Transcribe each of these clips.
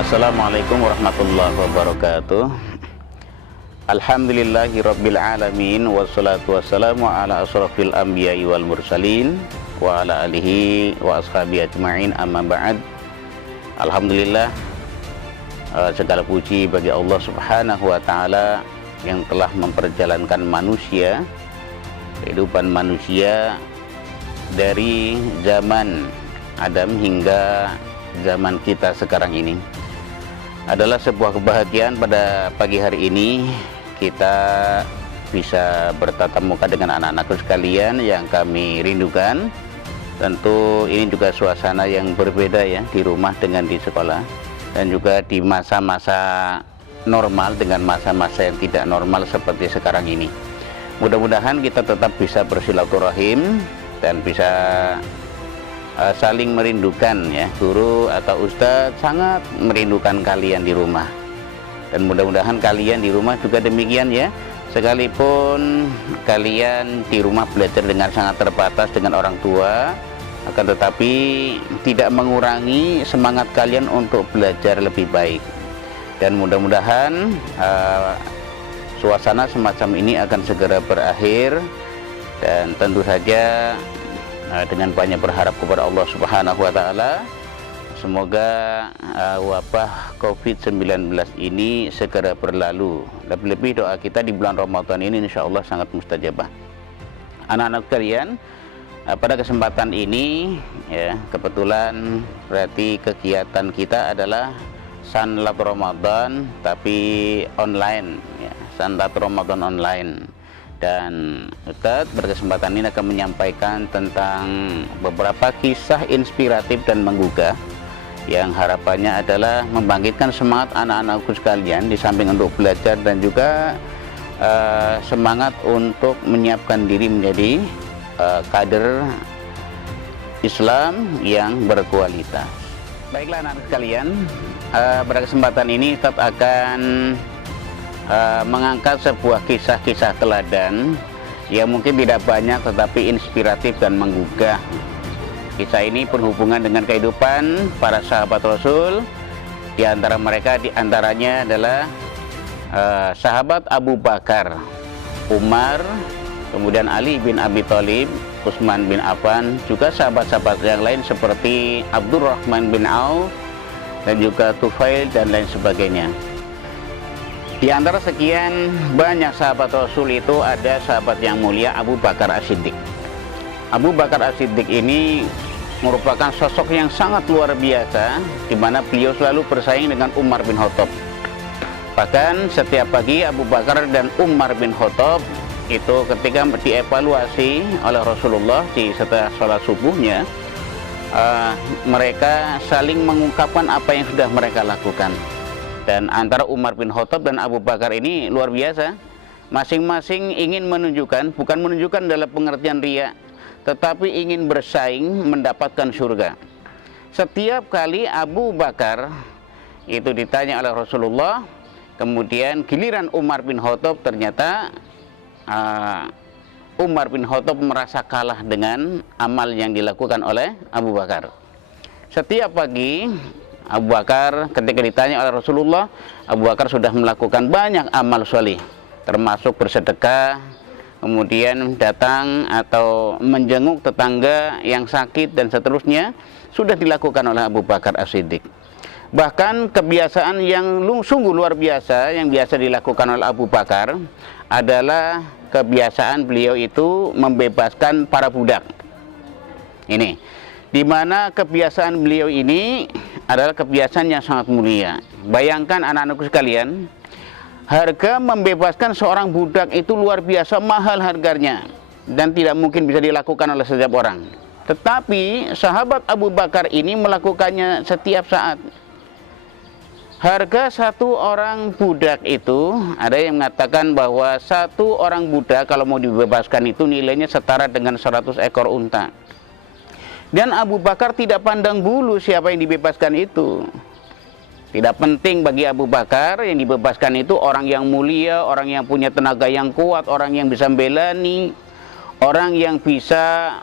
Assalamualaikum warahmatullahi wabarakatuh. Alhamdulillahi rabbil alamin, wassalatu wassalamu ala asrafil anbiya'i wal mursalin wa ala alihi wa ashabihi ajma'in, amma ba'd. Alhamdulillah, segala puji bagi Allah subhanahu wa ta'ala yang telah memperjalankan manusia, kehidupan manusia dari zaman Adam hingga zaman kita sekarang ini. Adalah sebuah kebahagiaan pada pagi hari ini kita bisa bertatap muka dengan anak-anakku sekalian yang kami rindukan. Tentu ini juga suasana yang berbeda ya, di rumah dengan di sekolah, dan juga di masa-masa normal dengan masa-masa yang tidak normal seperti sekarang ini. Mudah-mudahan kita tetap bisa bersilaturahim dan bisa saling merindukan ya. Guru atau ustadz sangat merindukan kalian di rumah, dan mudah-mudahan kalian di rumah juga demikian ya. Sekalipun kalian di rumah belajar dengan sangat terbatas dengan orang tua, akan tetapi tidak mengurangi semangat kalian untuk belajar lebih baik. Dan mudah-mudahan suasana semacam ini akan segera berakhir, dan tentu saja dengan banyak berharap kepada Allah subhanahu wa ta'ala, semoga wabah COVID-19 ini segera berlalu. Lebih-lebih doa kita di bulan Ramadan ini insya Allah sangat mustajabah. Anak-anak sekalian, pada kesempatan ini ya, kebetulan berarti kegiatan kita adalah Sanlat Ramadan tapi online ya, Sanlat Ramadan online. Dan Ustadz berkesempatan ini akan menyampaikan tentang beberapa kisah inspiratif dan menggugah yang harapannya adalah membangkitkan semangat anak-anakku sekalian, di samping untuk belajar dan juga semangat untuk menyiapkan diri menjadi kader Islam yang berkualitas. Baiklah anak-anak sekalian, pada kesempatan ini Ustadz akan mengangkat sebuah kisah-kisah teladan yang mungkin tidak banyak tetapi inspiratif dan menggugah. Kisah ini berhubungan dengan kehidupan para sahabat Rasul. Di antara mereka, di antaranya adalah sahabat Abu Bakar, Umar, kemudian Ali bin Abi Thalib, Utsman bin Affan, juga sahabat-sahabat yang lain seperti Abdurrahman bin Auf dan juga Tufail dan lain sebagainya. Di antara sekian banyak sahabat Rasul itu ada sahabat yang mulia Abu Bakar As-Siddiq. Abu Bakar As-Siddiq ini merupakan sosok yang sangat luar biasa, di mana beliau selalu bersaing dengan Umar bin Khattab. Bahkan setiap pagi Abu Bakar dan Umar bin Khattab itu ketika dievaluasi oleh Rasulullah setelah sholat subuhnya, mereka saling mengungkapkan apa yang sudah mereka lakukan. Dan antara Umar bin Khattab dan Abu Bakar ini luar biasa. Masing-masing ingin menunjukkan, bukan menunjukkan dalam pengertian riya, tetapi ingin bersaing mendapatkan surga. Setiap kali Abu Bakar itu ditanya oleh Rasulullah, kemudian giliran Umar bin Khattab, ternyata Umar bin Khattab merasa kalah dengan amal yang dilakukan oleh Abu Bakar. Setiap pagi Abu Bakar ketika ditanya oleh Rasulullah, Abu Bakar sudah melakukan banyak amal soleh, termasuk bersedekah, kemudian datang atau menjenguk tetangga yang sakit dan seterusnya, sudah dilakukan oleh Abu Bakar As-Siddiq. Bahkan kebiasaan yang sungguh luar biasa yang biasa dilakukan oleh Abu Bakar adalah kebiasaan beliau itu membebaskan para budak. Ini, di mana kebiasaan beliau ini adalah kebiasaan yang sangat mulia. Bayangkan anak-anakku sekalian, harga membebaskan seorang budak itu luar biasa mahal harganya, dan tidak mungkin bisa dilakukan oleh setiap orang. Tetapi sahabat Abu Bakar ini melakukannya setiap saat. Harga satu orang budak itu, ada yang mengatakan bahwa satu orang budak kalau mau dibebaskan itu nilainya setara dengan 100 ekor unta. Dan Abu Bakar tidak pandang bulu siapa yang dibebaskan itu. Tidak penting bagi Abu Bakar, yang dibebaskan itu orang yang mulia, orang yang punya tenaga yang kuat, orang yang bisa membelani, orang yang bisa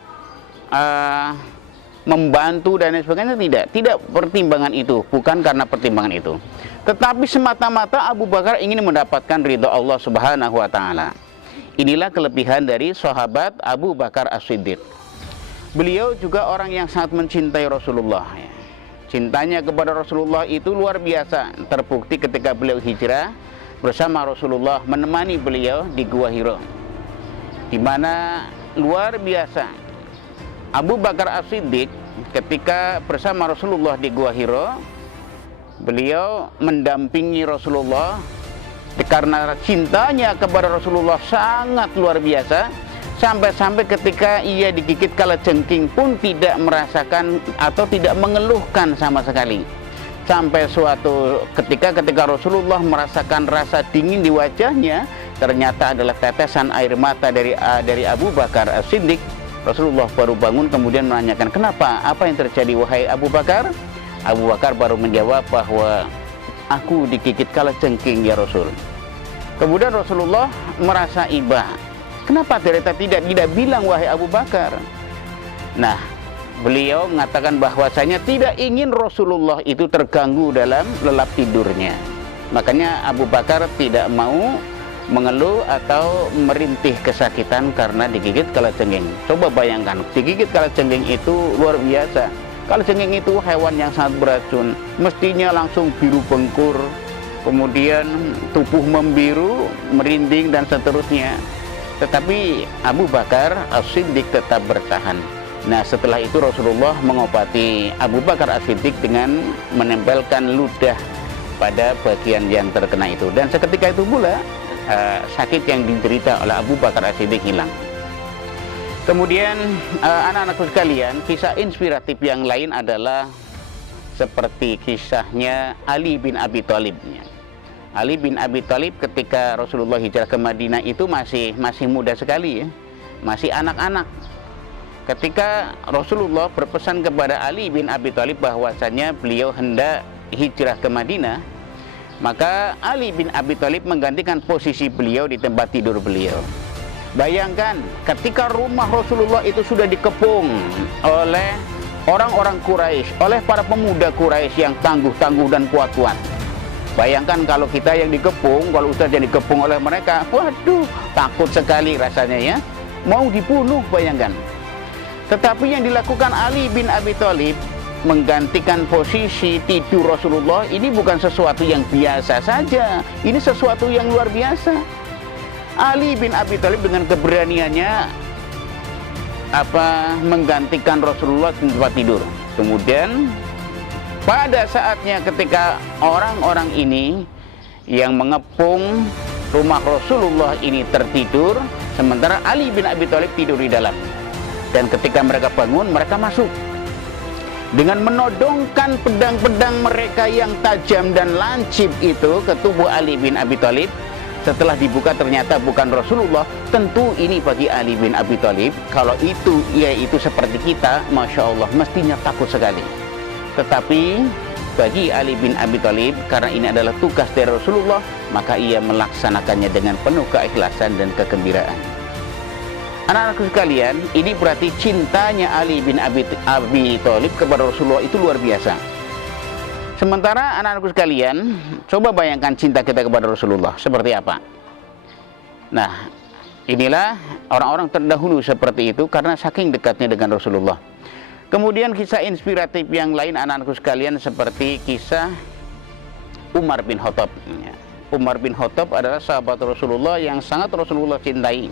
membantu dan lain sebagainya, tidak pertimbangan itu, bukan karena pertimbangan itu, tetapi semata-mata Abu Bakar ingin mendapatkan ridha Allah Subhanahu wa taala. Inilah kelebihan dari sahabat Abu Bakar As-Siddiq. Beliau juga orang yang sangat mencintai Rasulullah. Cintanya kepada Rasulullah itu luar biasa, terbukti ketika beliau hijrah bersama Rasulullah, menemani beliau di Gua Hira, di mana luar biasa Abu Bakar As-Siddiq ketika bersama Rasulullah di Gua Hira, beliau mendampingi Rasulullah karena cintanya kepada Rasulullah sangat luar biasa, sampai-sampai ketika ia digigit kalajengking pun tidak merasakan atau tidak mengeluhkan sama sekali. Sampai suatu ketika Rasulullah merasakan rasa dingin di wajahnya, ternyata adalah tetesan air mata dari Abu Bakar As-Siddiq. Rasulullah baru bangun kemudian menanyakan, kenapa? Apa yang terjadi wahai Abu Bakar? Abu Bakar baru menjawab bahwa aku digigit kalajengking ya Rasul. Kemudian Rasulullah merasa iba. Kenapa ternyata tidak bilang wahai Abu Bakar? Nah, beliau mengatakan bahwasanya tidak ingin Rasulullah itu terganggu dalam lelap tidurnya. Makanya Abu Bakar tidak mau mengeluh atau merintih kesakitan karena digigit kalajengking. Coba bayangkan, digigit kalajengking itu luar biasa. Kalajengking itu hewan yang sangat beracun, mestinya langsung biru bengkur, kemudian tubuh membiru, merinding dan seterusnya. Tetapi Abu Bakar As-Siddiq tetap bertahan. Nah, setelah itu Rasulullah mengobati Abu Bakar As-Siddiq dengan menempelkan ludah pada bagian yang terkena itu, dan seketika itu pula sakit yang diderita oleh Abu Bakar As-Siddiq hilang. Kemudian anak-anakku sekalian, kisah inspiratif yang lain adalah seperti kisahnya Ali bin Abi Thalib. Ali bin Abi Thalib ketika Rasulullah hijrah ke Madinah itu masih muda sekali ya, masih anak-anak. Ketika Rasulullah berpesan kepada Ali bin Abi Thalib bahwasanya beliau hendak hijrah ke Madinah, maka Ali bin Abi Thalib menggantikan posisi beliau di tempat tidur beliau. Bayangkan ketika rumah Rasulullah itu sudah dikepung oleh orang-orang Quraisy, oleh para pemuda Quraisy yang tangguh-tangguh dan kuat-kuat. Bayangkan kalau kita yang dikepung, kalau Ustaz yang dikepung oleh mereka, waduh, takut sekali rasanya ya, mau dibunuh bayangkan. Tetapi yang dilakukan Ali bin Abi Thalib menggantikan posisi tidur Rasulullah ini bukan sesuatu yang biasa saja, ini sesuatu yang luar biasa. Ali bin Abi Thalib dengan keberaniannya menggantikan Rasulullah di tempat tidur. Kemudian pada saatnya ketika orang-orang ini yang mengepung rumah Rasulullah ini tertidur, sementara Ali bin Abi Thalib tidur di dalam. Dan ketika mereka bangun, mereka masuk dengan menodongkan pedang-pedang mereka yang tajam dan lancip itu ke tubuh Ali bin Abi Thalib. Setelah dibuka ternyata bukan Rasulullah. Tentu ini bagi Ali bin Abi Thalib, kalau itu yaitu seperti kita, Masya Allah, mestinya takut sekali. Tetapi bagi Ali bin Abi Thalib, karena ini adalah tugas dari Rasulullah, maka ia melaksanakannya dengan penuh keikhlasan dan kegembiraan. Anak-anakku sekalian, ini berarti cintanya Ali bin Abi Thalib kepada Rasulullah itu luar biasa. Sementara anak-anakku sekalian, coba bayangkan cinta kita kepada Rasulullah seperti apa. Nah, inilah orang-orang terdahulu seperti itu karena saking dekatnya dengan Rasulullah. Kemudian kisah inspiratif yang lain anak-anakku sekalian seperti kisah Umar bin Khattab. Umar bin Khattab adalah sahabat Rasulullah yang sangat Rasulullah cintai.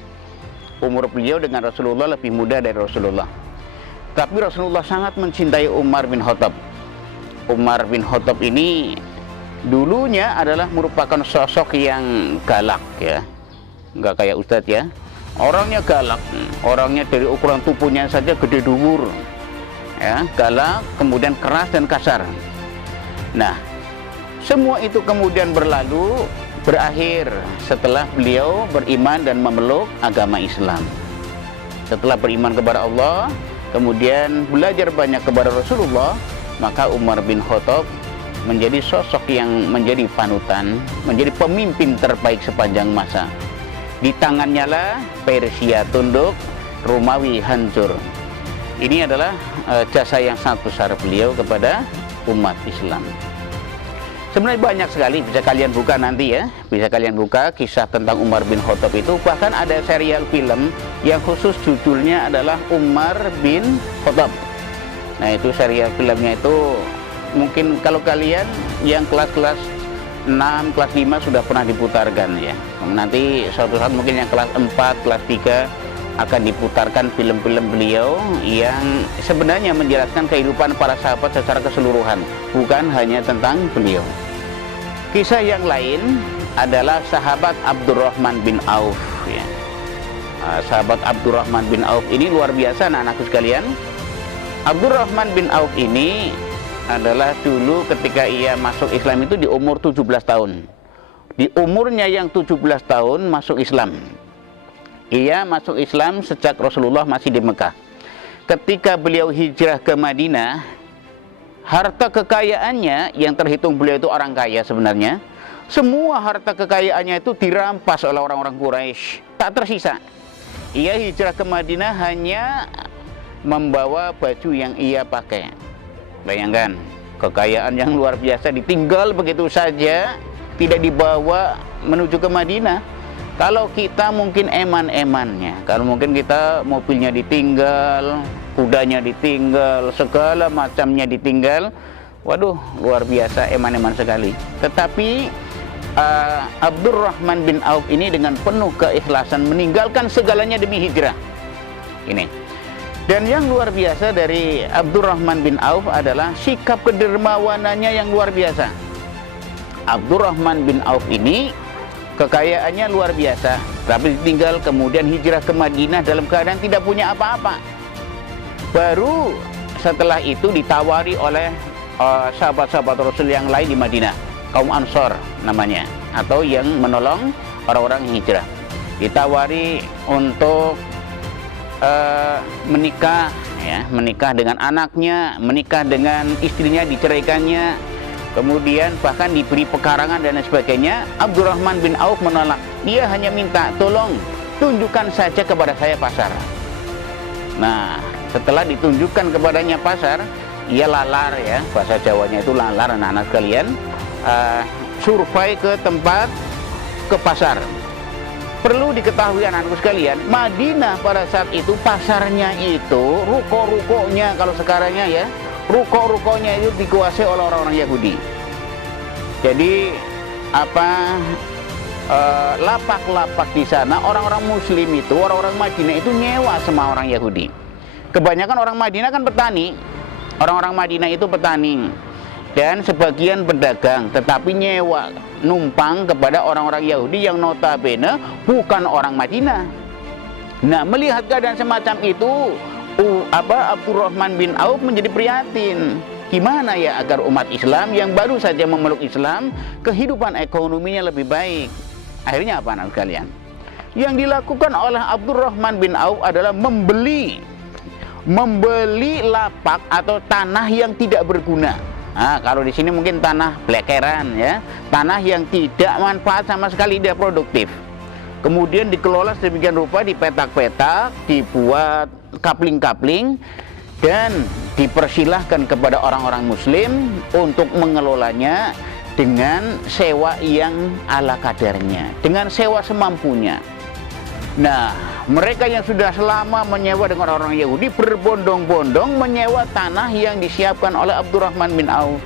Umur beliau dengan Rasulullah lebih muda dari Rasulullah. Tapi Rasulullah sangat mencintai Umar bin Khattab. Umar bin Khattab ini dulunya adalah merupakan sosok yang galak ya. Enggak kayak Ustadz ya. Orangnya galak, orangnya dari ukuran tubuhnya saja gede dhuwur. Ya, galak, kemudian keras dan kasar. Nah, semua itu kemudian berakhir setelah beliau beriman dan memeluk agama Islam. Setelah beriman kepada Allah, kemudian belajar banyak kepada Rasulullah, maka Umar bin Khattab menjadi sosok yang menjadi panutan, menjadi pemimpin terbaik sepanjang masa. Di tangannya lah Persia tunduk, Romawi hancur. Ini adalah jasa yang sangat besar beliau kepada umat Islam. Sebenarnya banyak sekali, bisa kalian buka nanti ya, bisa kalian buka kisah tentang Umar bin Khattab itu. Bahkan ada serial film yang khusus judulnya adalah Umar bin Khattab. Nah itu serial filmnya itu mungkin kalau kalian yang kelas-kelas 6, kelas 5 sudah pernah diputarkan ya. Nanti suatu saat mungkin yang kelas 4, kelas 3 akan diputarkan film-film beliau yang sebenarnya menjelaskan kehidupan para sahabat secara keseluruhan, bukan hanya tentang beliau. Kisah yang lain adalah sahabat Abdurrahman bin Auf ya. Sahabat Abdurrahman bin Auf ini luar biasa anak-anakku sekalian. Abdurrahman bin Auf ini adalah dulu ketika ia masuk Islam itu di umur 17 tahun. Di umurnya yang 17 tahun masuk Islam. Ia masuk Islam sejak Rasulullah masih di Mekah. Ketika beliau hijrah ke Madinah, harta kekayaannya yang terhitung beliau itu orang kaya sebenarnya. Semua harta kekayaannya itu dirampas oleh orang-orang Quraisy, tak tersisa. Ia hijrah ke Madinah hanya membawa baju yang ia pakai. Bayangkan, kekayaan yang luar biasa ditinggal begitu saja, tidak dibawa menuju ke Madinah. Kalau kita mungkin eman-emannya, kalau mungkin kita mobilnya ditinggal, kudanya ditinggal, segala macamnya ditinggal, waduh luar biasa, eman-eman sekali. Tetapi Abdurrahman bin Auf ini dengan penuh keikhlasan meninggalkan segalanya demi hijrah. Ini. Dan yang luar biasa dari Abdurrahman bin Auf adalah sikap kedermawanannya yang luar biasa. Abdurrahman bin Auf ini kekayaannya luar biasa, tapi ditinggal kemudian hijrah ke Madinah dalam keadaan tidak punya apa-apa. Baru setelah itu ditawari oleh sahabat-sahabat Rasul yang lain di Madinah, kaum Ansor namanya, atau yang menolong orang-orang yang hijrah. Ditawari untuk menikah, ya, menikah dengan anaknya, menikah dengan istrinya, diceraikannya. Kemudian bahkan diberi pekarangan dan sebagainya. Abdurrahman bin Auf menolak. Dia hanya minta, tolong tunjukkan saja kepada saya pasar. Nah, setelah ditunjukkan kepadanya pasar, ia lalar ya, bahasa Jawanya itu lalar anak-anak sekalian, survei ke tempat, ke pasar. Perlu diketahui anak-anakku sekalian, Madinah pada saat itu pasarnya itu, ruko-rukonya kalau sekarangnya ya, ruko-rukonya itu dikuasai oleh orang-orang Yahudi. Jadi lapak-lapak di sana orang-orang Muslim itu, orang-orang Madinah itu nyewa sama orang Yahudi. Kebanyakan orang Madinah kan petani, orang-orang Madinah itu petani dan sebagian pedagang, tetapi nyewa numpang kepada orang-orang Yahudi yang notabene bukan orang Madinah. Nah, melihat keadaan semacam itu, Abdurrahman bin Auf menjadi prihatin. Gimana ya agar umat Islam yang baru saja memeluk Islam, kehidupan ekonominya lebih baik? Akhirnya apa anak kalian? Yang dilakukan oleh Abdurrahman bin Auf adalah membeli lapak atau tanah yang tidak berguna. Nah, kalau di sini mungkin tanah blekeran ya, tanah yang tidak manfaat sama sekali, tidak produktif. Kemudian dikelola sedemikian rupa, dipetak-petak, dibuat kapling-kapling, dan dipersilahkan kepada orang-orang Muslim untuk mengelolanya dengan sewa yang ala kadarnya, dengan sewa semampunya. Nah, mereka yang sudah selama menyewa dengan orang-orang Yahudi berbondong-bondong menyewa tanah yang disiapkan oleh Abdurrahman bin Auf.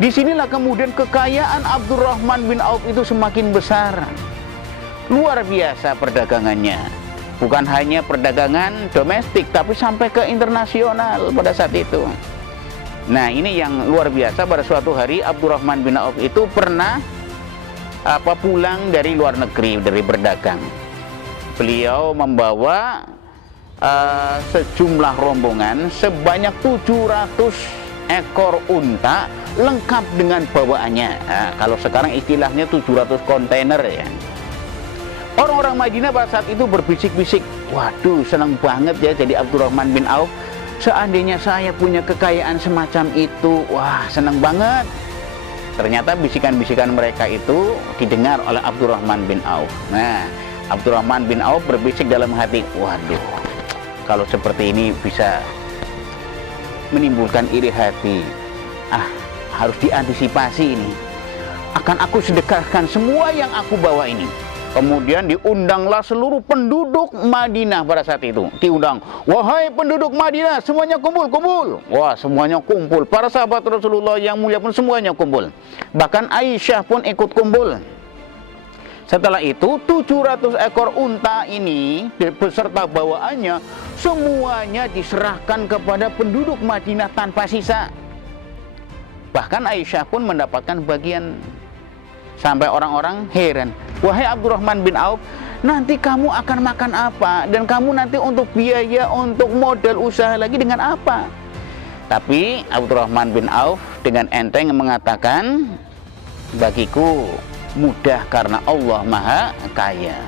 Disinilah kemudian kekayaan Abdurrahman bin Auf itu semakin besar. Luar biasa perdagangannya. Bukan hanya perdagangan domestik, tapi sampai ke internasional pada saat itu. Nah, ini yang luar biasa. Pada suatu hari Abdurrahman bin Auf itu pernah pulang dari luar negeri, dari berdagang. Beliau membawa sejumlah rombongan sebanyak 700 ekor unta lengkap dengan bawaannya. Nah, kalau sekarang istilahnya 700 kontainer ya. Orang-orang Madinah pada saat itu berbisik-bisik, waduh senang banget ya jadi Abdurrahman bin Auf. Seandainya saya punya kekayaan semacam itu, wah senang banget. Ternyata bisikan-bisikan mereka itu didengar oleh Abdurrahman bin Auf. Nah, Abdurrahman bin Auf berbisik dalam hati, waduh kalau seperti ini bisa menimbulkan iri hati. Harus diantisipasi ini. Akan aku sedekahkan semua yang aku bawa ini. Kemudian diundanglah seluruh penduduk Madinah pada saat itu. Diundang, wahai penduduk Madinah, semuanya kumpul. Wah, semuanya kumpul. Para sahabat Rasulullah yang mulia pun semuanya kumpul. Bahkan Aisyah pun ikut kumpul. Setelah itu 700 ekor unta ini beserta bawaannya semuanya diserahkan kepada penduduk Madinah tanpa sisa. Bahkan Aisyah pun mendapatkan bagian. Sampai orang-orang heran, wahai Abdurrahman bin Auf, nanti kamu akan makan apa? Dan kamu nanti untuk biaya, untuk modal usaha lagi dengan apa? Tapi Abdurrahman bin Auf dengan enteng mengatakan, bagiku mudah karena Allah Maha Kaya.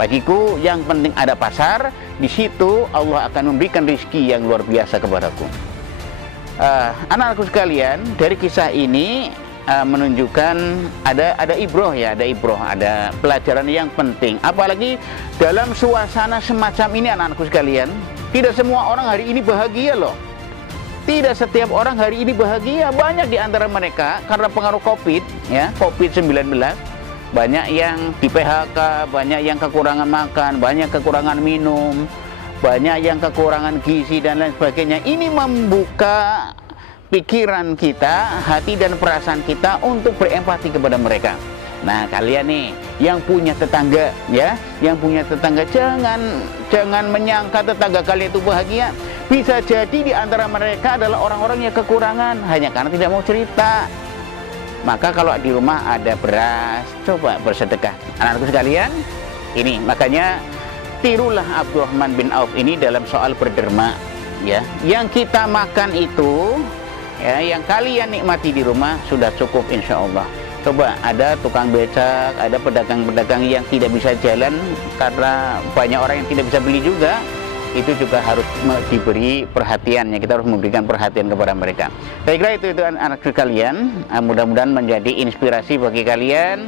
Bagiku yang penting ada pasar, di situ Allah akan memberikan rezeki yang luar biasa kepadaku. Anak-anakku sekalian, dari kisah ini menunjukkan ada ibroh ya, ada pelajaran yang penting. Apalagi dalam suasana semacam ini anak-anakku sekalian, tidak semua orang hari ini bahagia loh. Tidak setiap orang hari ini bahagia. Banyak di antara mereka karena pengaruh COVID-19, banyak yang di PHK, banyak yang kekurangan makan, banyak kekurangan minum, banyak yang kekurangan gizi dan lain sebagainya. Ini membuka pikiran kita, hati dan perasaan kita untuk berempati kepada mereka. Nah, kalian nih yang punya tetangga ya, jangan menyangka tetangga kalian itu bahagia. Bisa jadi di antara mereka adalah orang-orang yang kekurangan hanya karena tidak mau cerita. Maka kalau di rumah ada beras, coba bersedekah. Anak-anakku sekalian, ini makanya tirulah Abdurrahman bin Auf ini dalam soal berderma ya. Yang kita makan itu ya, yang kalian nikmati di rumah sudah cukup insya Allah. Coba ada tukang becak, ada pedagang-pedagang yang tidak bisa jalan karena banyak orang yang tidak bisa beli juga. Itu juga harus diberi perhatiannya. Kita harus memberikan perhatian kepada mereka. Saya kira itu anak sekalian. Mudah-mudahan menjadi inspirasi bagi kalian.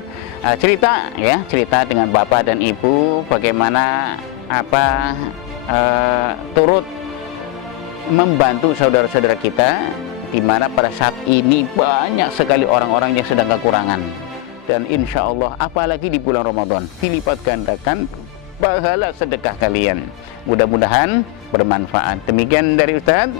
Cerita dengan bapak dan ibu bagaimana turut membantu saudara-saudara kita, di mana pada saat ini banyak sekali orang-orang yang sedang kekurangan. Dan insya Allah apalagi di bulan Ramadan, dilipat gandakan pahala sedekah kalian. Mudah-mudahan bermanfaat. Demikian dari Ustadz.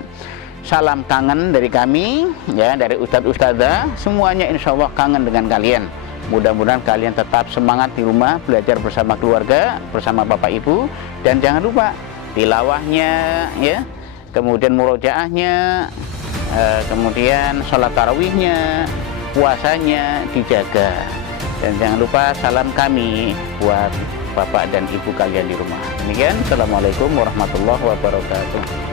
Salam kangen dari kami ya, dari Ustadz-Ustadzah. Semuanya insya Allah kangen dengan kalian. Mudah-mudahan kalian tetap semangat di rumah, belajar bersama keluarga, bersama bapak ibu. Dan jangan lupa tilawahnya ya, kemudian murojaahnya, kemudian sholat tarawihnya, puasanya dijaga. Dan jangan lupa salam kami buat bapak dan ibu kalian di rumah. Demikian, assalamualaikum warahmatullahi wabarakatuh.